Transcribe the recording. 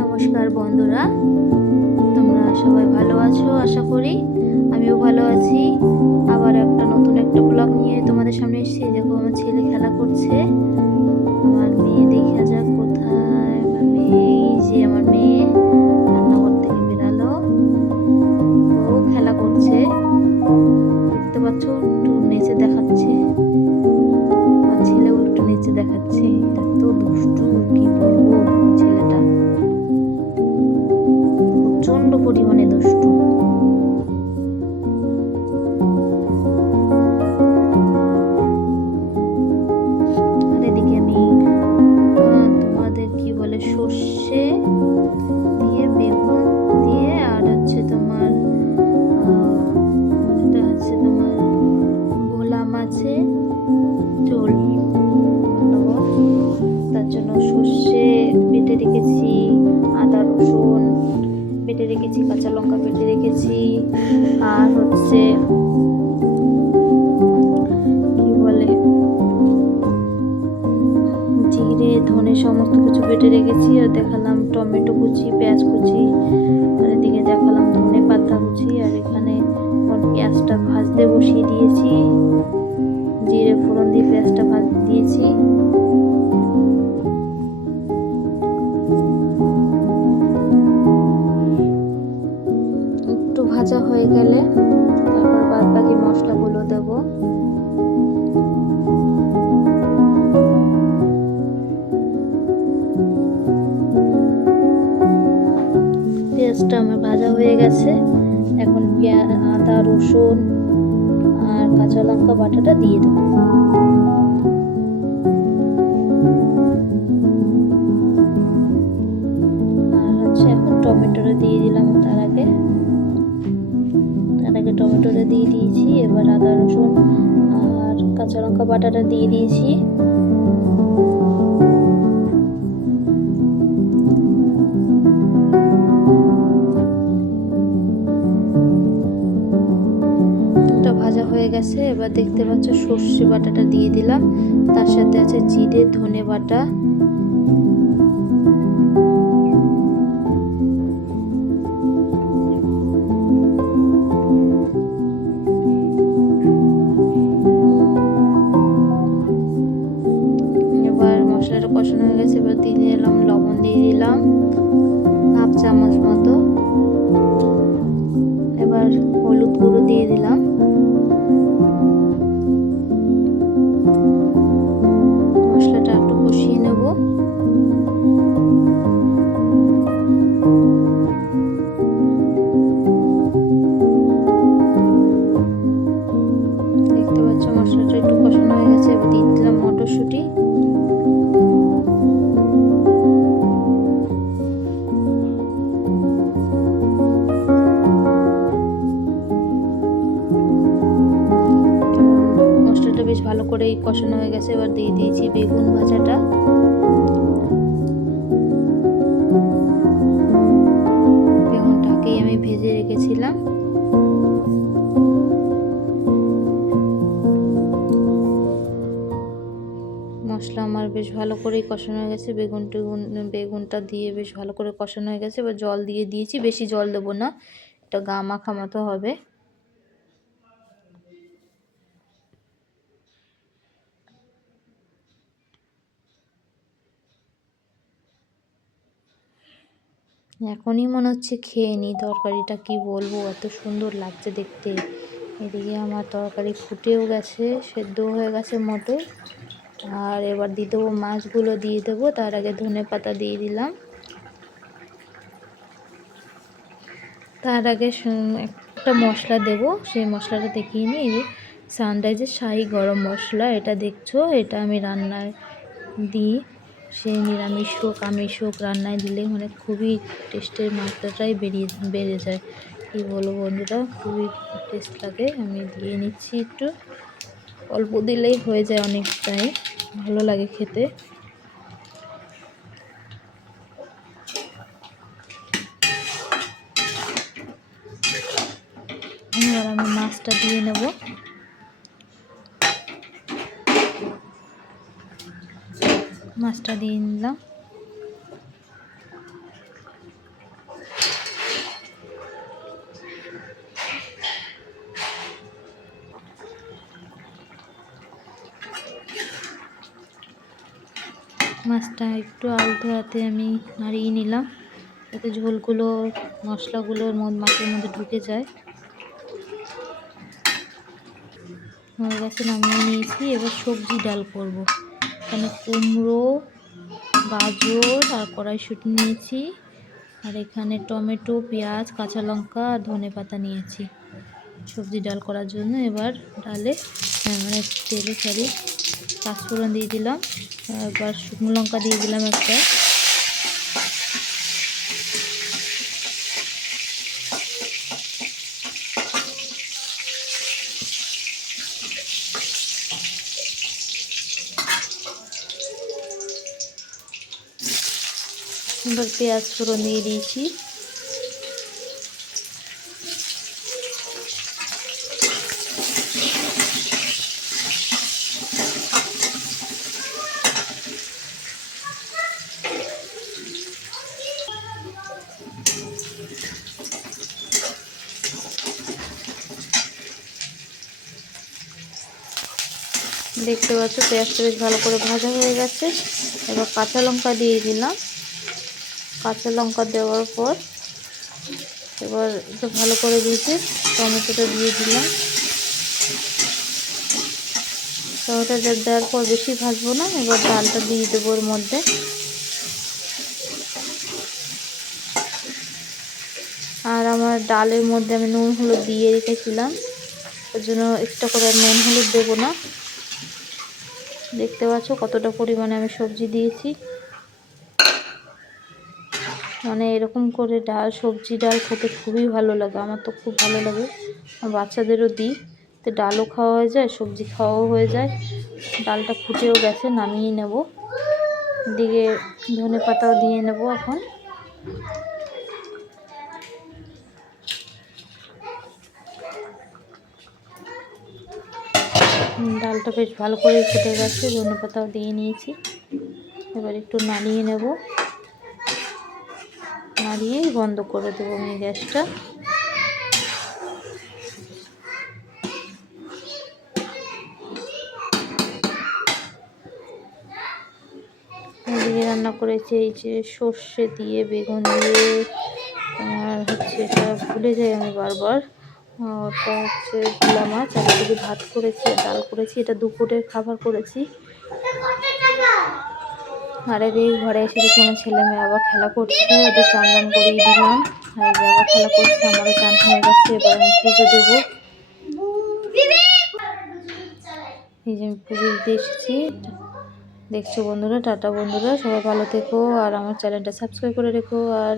নমস্কার বন্ধুরা, তোমরা সবাই ভালো আছো আশা করি। আমিও ভালো আছি। আবার নতুন একটা ব্লগ নিয়ে তোমাদের সামনে এসেছি। দেখো আমার ছেলে খেলা করছে। আমার মেয়ে দেখা যাক কোথায়। আমার মেয়ে, এই যে আমার মেয়ে রান্নাঘর থেকে বেরালো। ও খেলা করছে, দেখতে পাচ্ছ, একটু নেচে দেখাচ্ছে। আমার ছেলেও একটু নেচে দেখাচ্ছে। এত দুষ্টু, কি বলবো, ছেলেটা প্রচন্ড পরিমাণে দুষ্টু। আর এদিকে আমি তোমাদের কি বলে সর্ষে দিয়ে, বেগুন দিয়ে, আর হচ্ছে তোমার এটা হচ্ছে তোমার ভোলা মাছের ঝোল বানাবো। তার জন্য সর্ষে বেটে রেখেছি, আদা রসুন বেটে রেখেছি, কাঁচা লঙ্কা বেটে রেখেছি, আর হচ্ছে কি বলে জিরে ধনে সমস্ত কিছু বেটে রেখেছি। আর দেখালাম টমেটো কুচি, পেঁয়াজ কুচি, আর এদিকে দেখালাম ধনে পাতা কুচি। আর এখানে পেঁয়াজটা ভাজতে বসিয়ে দিয়েছি, জিরে ফোড়ন দিয়ে পেঁয়াজটা ভাজতে দিয়েছি। একটু ভাজা হয়ে গেলে তারপর বাদ বাকি মশলাগুলো দেব। পেঁয়াজটা আমার ভাজা হয়ে গেছে। এখন আদা রসুন আর কাঁচা লঙ্কা বাটাটা দিয়ে দেবো। আর হচ্ছে এখন টমেটোটা দিয়ে দিলাম। তার আগে টমেটোটা দিয়ে দিয়েছি। এবার আদা রসুন আর কাঁচা লঙ্কা বাটাটা দিয়ে দিয়েছি। ভাজা হয়ে গেছে। এবার দেখতে পাচ্ছ সর্ষে বাটাটা দিয়ে দিলাম, তার সাথে আছে জিরে ধনে বাটা। এবার মশলাটা কষানো হয়ে গেছে। এবার দিয়ে দিলাম লবণ, দিয়ে দিলাম হাফ চামচ মতো। এবার হলুদ গুঁড়ো দিয়ে দিলাম। মশলাটা একটু কষিয়ে নেব। দেখতে পাচ্ছ মশলাটা একটু কষানো হয়ে গেছে। এবার দিয়ে দিলাম মটরশুঁটি। মশলাটা বেশ ভালো করে কষানো হয়ে গেছে। এবার দিয়ে দিয়েছি বেগুন ভাজাটা। বেগুনটাকে আমি ভেজে রেখেছিলাম। মশলা আমার বেশ ভালো করেই কষানো হয়ে গেছে। বেগুনটা দিয়ে বেশ ভালো করে কষানো হয়ে গেছে। এবার জল দিয়ে দিয়েছি, বেশি জল দেবো না, এটা গা মাখা মতো হবে। এখনই মনে হচ্ছে খেয়ে নিই তরকারিটা, কি বলবো, এত সুন্দর লাগছে দেখতে। এদিকে আমার তরকারি ফুটেও গেছে, সেদ্ধ হয়ে গেছে মটর। আর এবার দিয়ে দেবো মাছগুলো, দিয়ে দেবো। তার আগে ধনে পাতা দিয়ে দিলাম। তার আগে একটা মশলা দেব, সেই মশলাটা দেখিয়ে নিই। এই যে সানরাইজের শাহি গরম মশলা, এটা দেখছো, এটা আমি রান্নায় দিই। সেই নিরামিষ হোক আমিষ হোক রান্নায় দিলে মানে খুবই টেস্টের মাত্রাটাই বেড়ে যায়। কী বলবো বন্ধুরা, খুবই টেস্ট লাগে। আমি দিয়ে নিচ্ছি একটু, অল্প দিলেই হয়ে যায় অনেকটাই, ভালো লাগে খেতে। এবার আমি মাছটা দিয়ে নেব। মাছটা দিয়ে নিলাম। মাছটা একটু আলতো হাতে আমি নাড়িয়ে নিলাম, যাতে ঝোলগুলো মশলাগুলোর মাছের মধ্যে ঢুকে যায়। হয়ে গেছে, নামিয়ে নিয়েছি। এবার সবজি ডাল করব। এখানে কুমড়ো, গাজর আর কড়াইশুঁটি নিয়েছি, আর এখানে টমেটো, পেঁয়াজ, কাঁচা লঙ্কা আর ধনেপাতা নিয়েছি সবজি ডাল করার জন্য। এবার ডালে তেলে পাঁচফোড়ন দিয়ে দিলাম, এবার শুকনো লঙ্কা দিয়ে দিলাম একটা। এবার পেঁয়াজ ফোড়ন দিয়ে দিয়েছি। দেখতে পাচ্ছ পেঁয়াজটা বেশ ভালো করে ভাজা হয়ে গেছে। এবার কাঁচা লঙ্কা দিয়ে দিলাম। কাঁচা লঙ্কা দেওয়ার পর এবার একটু ভালো করে ভেজে টমেটোটা দিয়ে দিলাম। টমেটোটা দেওয়ার পর বেশি ভাজবো না, এবার ডালটা দিয়ে দেবো ওর মধ্যে। আর আমার ডালের মধ্যে আমি নুন হলুদ দিয়ে রেখেছিলাম, ওর জন্য এক্সট্রা করে নুন হলুদ দেবো না। দেখতে পাচ্ছ কতটা পরিমাণে আমি সবজি দিয়েছি। এরকম করে সবজি ডাল খেতে খুবই ভালো লাগে, আমার তো খুব ভালো লাগে। আমার বাচ্চাদেরও দিই, তো ডালও খাওয়া হয়ে যায়, সবজি খাওয়াও হয়ে যায়। ডালটা ফুটেও গেছে, নামিয়ে নেব। এদিকে ধনেপাতাও দিয়ে নেব এখন। ডালটা বেশ ভালো করে ফুটে গেছে, ধনেপাতাও দিয়ে নিয়েছি। এবার একটু নাড়িয়ে নেব, নাড়িয়েই বন্ধ করে দেবো আমি গ্যাসটা। এদিকে রান্না করেছি এই যে সর্ষে দিয়ে, বেগুন দিয়ে, আর এটা ভুলে যাই আমি বারবার, ওটা হচ্ছে ভোলা মাছ। আর এদিকে ভাত করেছি, ডাল করেছি, এটা দুপুরের খাবার করেছি। আর এদিকে ঘরে এসে দেখি আমার ছেলে মেয়ে আবার খেলা করছে, ওদের চান দান করিয়ে দিলাম। আর এই যে আবার খেলা করছে, আমারও চান হয়ে গেছে। এবার আমি পুজো দেবো। এই যে আমি পুজো দিতে এসেছি। দেখছো বন্ধুরা, টাটা বন্ধুরা, সবাই ভালো থেকো আর আমার চ্যানেলটা সাবস্ক্রাইব করে রেখো। আর